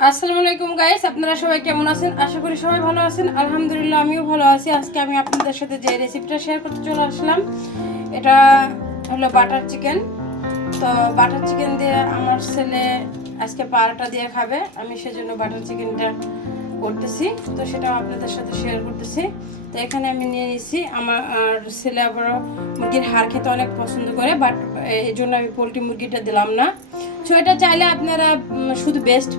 আসসালামু আলাইকুম গাইস, আপনারা সবাই কেমন আছেন? আশা করি সবাই ভালো আছেন। আলহামদুলিল্লাহ আমিও ভালো আছি। আজকে আমি আপনাদের সাথে যে রেসিপিটা শেয়ার করতে চলে আসলাম, এটা হলো বাটার চিকেন। তো বাটার চিকেন দিয়ে আমার ছেলে আজকে পারাটা দিয়ে খাবে, আমি সেজন্য বাটার চিকেনটা করতেছি। তো সেটাও আপনাদের সাথে শেয়ার করতেছি। তো এখানে আমি নিয়ে নিয়েছি, আমার ছেলে আবার মুরগির হাড় খেতে অনেক পছন্দ করে, বাট এই জন্য আমি পোলট্রি মুরগিটা দিলাম না। সো এটা চাইলে আপনারা শুধু বেস্ট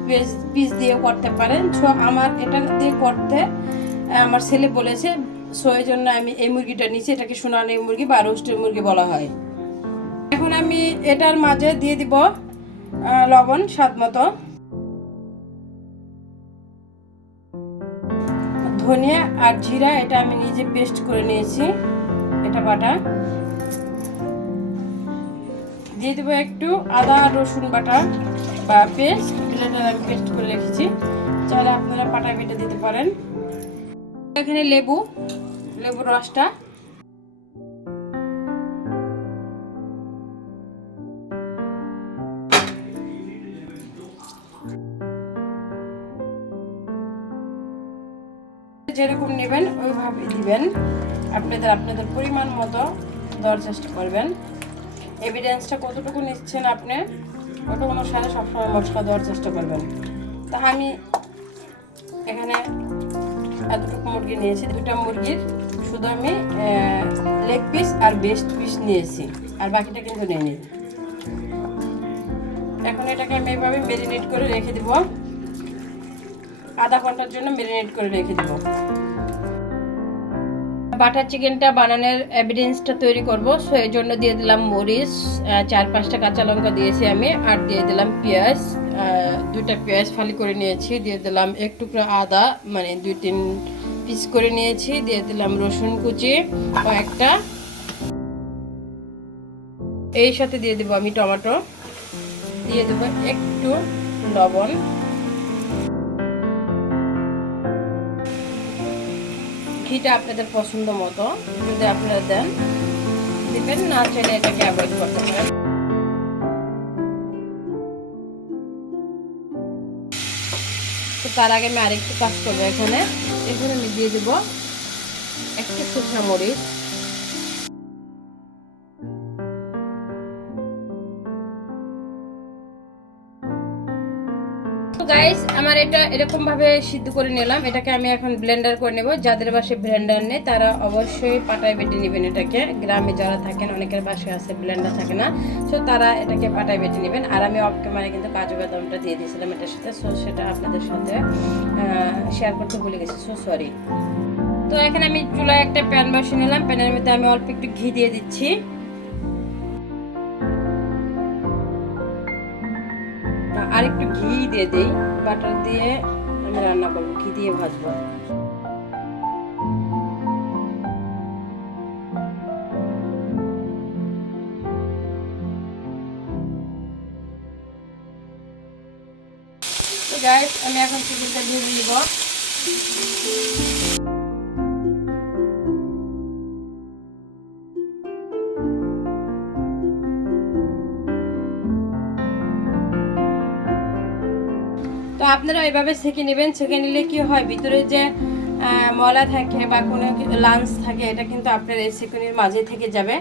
পিস দিয়ে করতে পারেন। সো আমার এটা দিয়ে করতে আমার ছেলে বলেছে, সো এই জন্য আমি এই মুরগিটা নিয়েছি। এটাকে সোনালী মুরগি বা রোস্টের মুরগি বলা হয়। এখন আমি এটার মাঝে দিয়ে দিব লবণ স্বাদ মতো, ধনিয়া আর জিরা, এটা আমি নিজে পেস্ট করে নিয়েছি, এটা বাটা দিয়ে দেবো। একটু আদা রসুন বাটা বা পেস্ট, ব্লেন্ডারে আমি পেস্ট করে রেখেছি, চাইলে আপনারা পাটা বেটে দিতে পারেন। এখানে লেবুর রসটা, যেরকম নেবেন ওইভাবে দিবেন, আপনাদের পরিমাণ মতো দেওয়ার চেষ্টা করবেন। এভিডেন্সটা কতটুকু নিচ্ছেন আপনি, ওটা অনুসারে সবসময় মশলা দেওয়ার চেষ্টা করবেন। তা আমি এখানে এতটুকু মুরগি নিয়েছি, দুটা মুরগির শুধু আমি লেগ পিস আর বেস্ট পিস নিয়েছি, আর বাকিটা কিন্তু নিইনি। এখন এটাকে আমি এইভাবে ম্যারিনেট করে রেখে দিব, আধা ঘন্টার জন্য ম্যারিনেট করে রেখে দিব। বাটার চিকেনটা বানানোর এভিডেন্সটা তৈরি করব, সো এই জন্য দিয়ে দিলাম মরিচ, 4-5টা কাঁচা লঙ্কা দিয়েছি আমি, আর দিয়ে দিলাম পেঁয়াজ, 2টা পেঁয়াজ ফালি করে নিয়েছি, দিয়ে দিলাম এক টুকরো আদা, মানে 2-3 পিস করে নিয়েছি, দিয়ে দিলাম রসুন কুচি কয়েকটা, এই সাথে দিয়ে দেবো আমি টমেটো, দিয়ে দেবো একটু লবণ, ঘিটা আপনাদের পছন্দ মতো যদি আপনারা দেন দিবেন, না চাইলে এটাকে অ্যাভয়েড করতে পারেন। তো তার আগে আমি আরেকটু কাজ করবো, এখানে আমি দিয়ে দেবো একটু শুকনো মরিচ, গাইস আমার এটা এরকম ভাবে সিদ্ধ করে নিলাম। এটাকে আমি এখন ব্লেন্ডার করে নেব। যাদের বাসায় ব্লেন্ডার নেই তারা অবশ্যই পাটায় বেটে নেবেন। এটাকে গ্রামে যারা থাকেন, অনেকের বাসায় আছে ব্লেন্ডার থাকে না, সো তারা এটাকে পাটায় বেটে নেবেন। আর আমি অফ ক্যামেরায় কিন্তু কাজু বাদামটা দিয়ে দিয়েছিলাম এটার সাথে, সো সেটা আপনাদের সাথে শেয়ার করতে ভুলে গেছি, সো সরি। তো এখানে আমি চুলায় একটা প্যান বসিয়ে নিলাম, প্যানের মধ্যে আমি অল্প একটু ঘি দিয়ে দিচ্ছি, আর একটু ঘি দিয়ে দেই। বাটার দিয়ে আমি রান্না করবো, ঘি দিয়ে ভাজবো। তো গাইস আমি এখন চিকেনটা ভেজে নিব। তো আপনারা এভাবে ছেঁকে নেবেন। ছেঁকে নিলে কি হয়, ভিতরে যে ময়লা থাকে বা কোনো লাঞ্চ থাকে, এটা কিন্তু আপনার এই ছেঁকুনির মাঝে থেকে যাবে।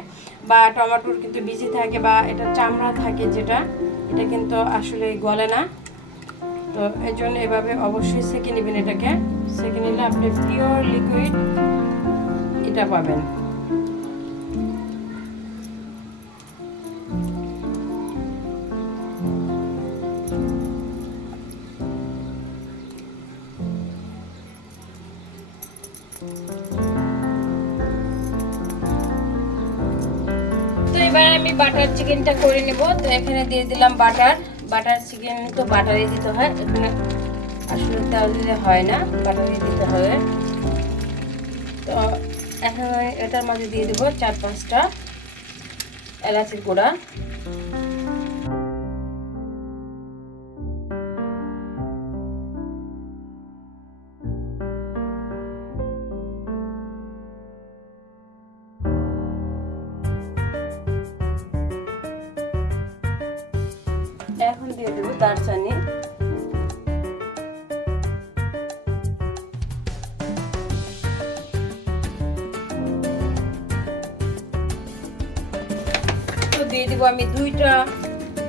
বা টমেটোর কিন্তু বিচি থাকে বা এটা চামড়া থাকে, যেটা এটা কিন্তু আসলে গলে না। তো এই জন্য এভাবে অবশ্যই ছেঁকে নেবেন। এটাকে ছেঁকে নিলে আপনি পিওর লিকুইড এটা পাবেন। তো এবার আমি বাটার চিকেনটা করে নেব। তো এখানে দিয়ে দিলাম বাটার চিকেন, তো বাটারই দিতে হয়, এখানে আসলে তেল দিলে হয় না, বাটারই দিতে হবে। তো এখন এটার মাঝে দিয়ে দেবো 4-5টা এলাচির গুঁড়া, এখন দিয়ে দেবো দারচিনি, দিয়ে দিব আমি 2টা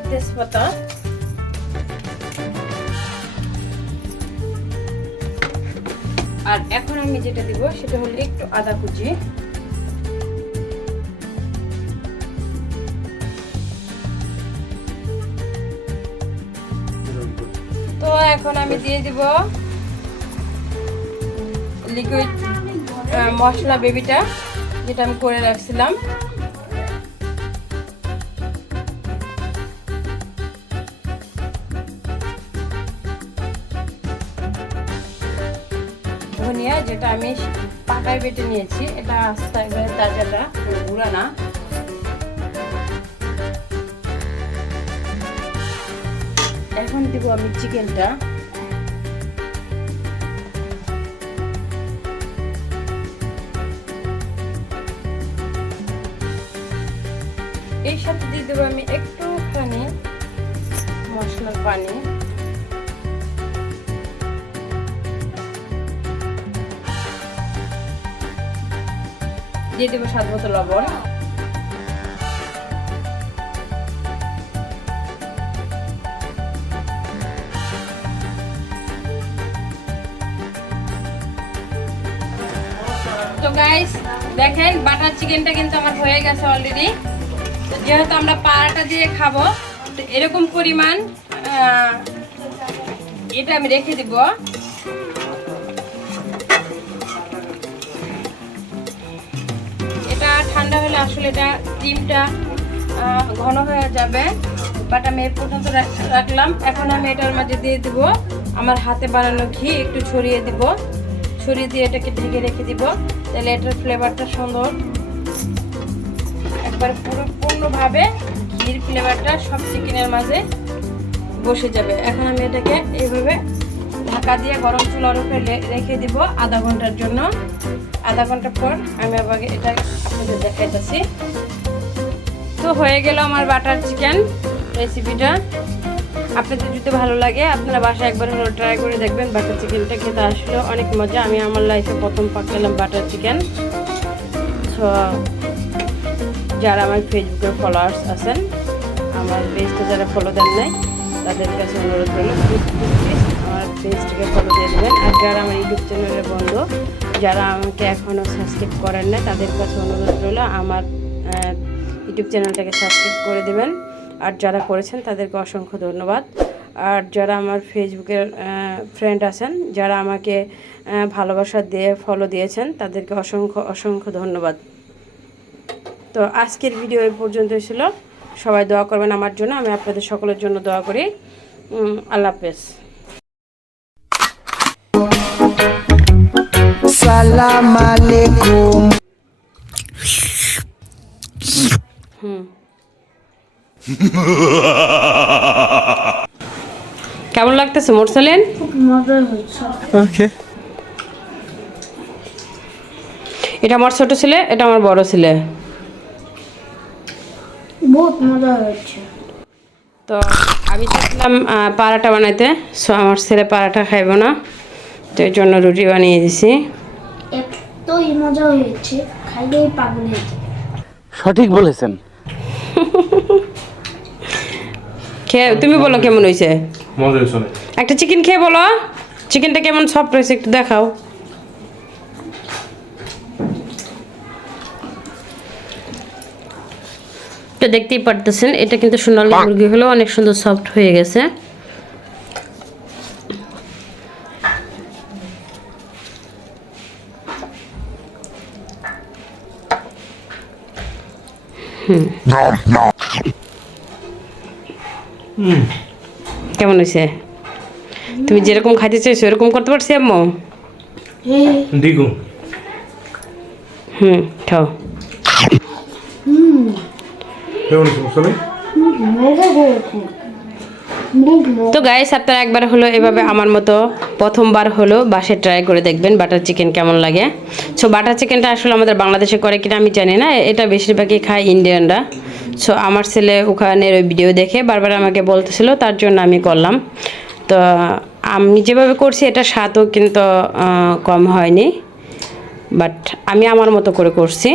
তেজপাতা। আর এখন আমি যেটা দিব সেটা হলো একটু আদা কুচি। তো এখন আমি দিয়ে দিব লিকুইড মশলা বেবিটা, যেটা আমি করে রাখছিলাম। ধনিয়া, যেটা আমি পাটায় বেটে নিয়েছি, এটা আস্তে একবারে তাজাটা, গুঁড়া না। এখন দিব আমি চিকেনটা। এই সাথে দিয়ে দেবো আমি একটুখানি মশলার পানি। দিয়ে দেবো স্বাদ মতো লবণ। তো গাইস দেখেন, বাটার চিকেনটা কিন্তু আমার হয়ে গেছে অলরেডি। যেহেতু আমরা পাড়াটা দিয়ে খাবো, তো এরকম পরিমাণ এটা আমি রেখে দিব। এটা ঠান্ডা হলে আসলে এটা ডিমটা ঘন হয়ে যাবে, বাট আমি এ পর্যন্ত রাখলাম। এখন আমি এটার মাঝে দিয়ে দিব আমার হাতে বানানো ঘি, একটু ছড়িয়ে দিব। ছড়িয়ে দিয়ে এটাকে ঢেকে রেখে দিব, তাহলে এটার ফ্লেভারটা সুন্দর একবারে পূর্ণভাবে ঘির ফ্লেভারটা সব চিকেনের মাঝে বসে যাবে। এখন আমি এটাকে এইভাবে ঢাকা দিয়ে গরম চুলার উপরে রেখে দিব আধা ঘন্টার জন্য। আধা ঘন্টা পর আমি আবার এটা আপনাদের দেখাইতেছি। তো হয়ে গেল আমার বাটার চিকেন রেসিপিটা। আপনাদের যদি ভালো লাগে আপনারা বাসায় একবার হলো ট্রাই করে দেখবেন। বাটার চিকেনটা খেতে আসলে অনেক মজা। আমি আমার লাইফে প্রথম পাকালাম বাটার চিকেন। সো যারা আমার ফেসবুকে ফলোয়ার্স আছেন, আমার পেজটা যারা ফলো দেন নাই তাদের কাছে অনুরোধ করলো প্লিজ আমার পেজটাকে ফলো দিয়ে দেবেন। আর যারা আমার ইউটিউব চ্যানেলের বন্ধু, যারা আমাকে এখনও সাবস্ক্রাইব করেন না, তাদের কাছে অনুরোধ রইল আমার ইউটিউব চ্যানেলটাকে সাবস্ক্রাইব করে দেবেন। আর যারা করেছেন তাদেরকে অসংখ্য ধন্যবাদ। আর যারা আমার ফেসবুকের ফ্রেন্ড আছেন, যারা আমাকে ভালোবাসা দিয়ে ফলো দিয়েছেন, তাদেরকে অসংখ্য অসংখ্য ধন্যবাদ। তো আজকের ভিডিও এই পর্যন্তই ছিল। সবাই দোয়া করবেন আমার জন্য, আমি আপনাদের সকলের জন্য দোয়া করি। আল্লাহ হাফেজ। সালাম আলাইকুম। কেমন লাগতেছে মোরসালিন? ওকে, এটা আমার ছোট ছেলে, এটা আমার বড় ছেলে। বহুত মজা হচ্ছে। তো আমি দেখলাম পারাটা বানাইতে, সো আমার ছেলে পারাটা খাইব না, তো এর জন্য রুটি বানিয়ে দিছি। এতই মজা হয়েছে, খাইলেই পাগল হয়ে যাবে। সঠিক বলেছেন। খেয়ে তুমি বলো কেমন হয়েছে? মজা হয়েছে। একটা চিকেন খেয়ে বলো চিকেনটা কেমন সফট হয়েছে, একটু দেখাও। তো দেখতেই পারতেছেন এটা কিন্তু সোনালী মুরগি হলো, অনেক সুন্দর সফট হয়ে গেছে। কেমন হয়েছে? তুমি যেরকম খাইতে চাইছো এরকম করতে পারছি আম্মু? দ্বিগুণ। খাও। তো গাইস আপনারা একবার হলো এভাবে আমার মতো প্রথমবার হলো বাসায় ট্রাই করে দেখবেন বাটার চিকেন কেমন লাগে। সো বাটার চিকেনটা আসলে আমাদের বাংলাদেশে করে কিনা আমি জানি না, এটা বেশিরভাগই খায় ইন্ডিয়ানরা। সো আমার ছেলে ওখানের ওই ভিডিও দেখে বারবার আমাকে বলতেছিল, তার জন্য আমি করলাম। তো আমি যেভাবে করছি এটা স্বাদও কিন্তু কম হয়নি, বাট আমি আমার মতো করে করছি।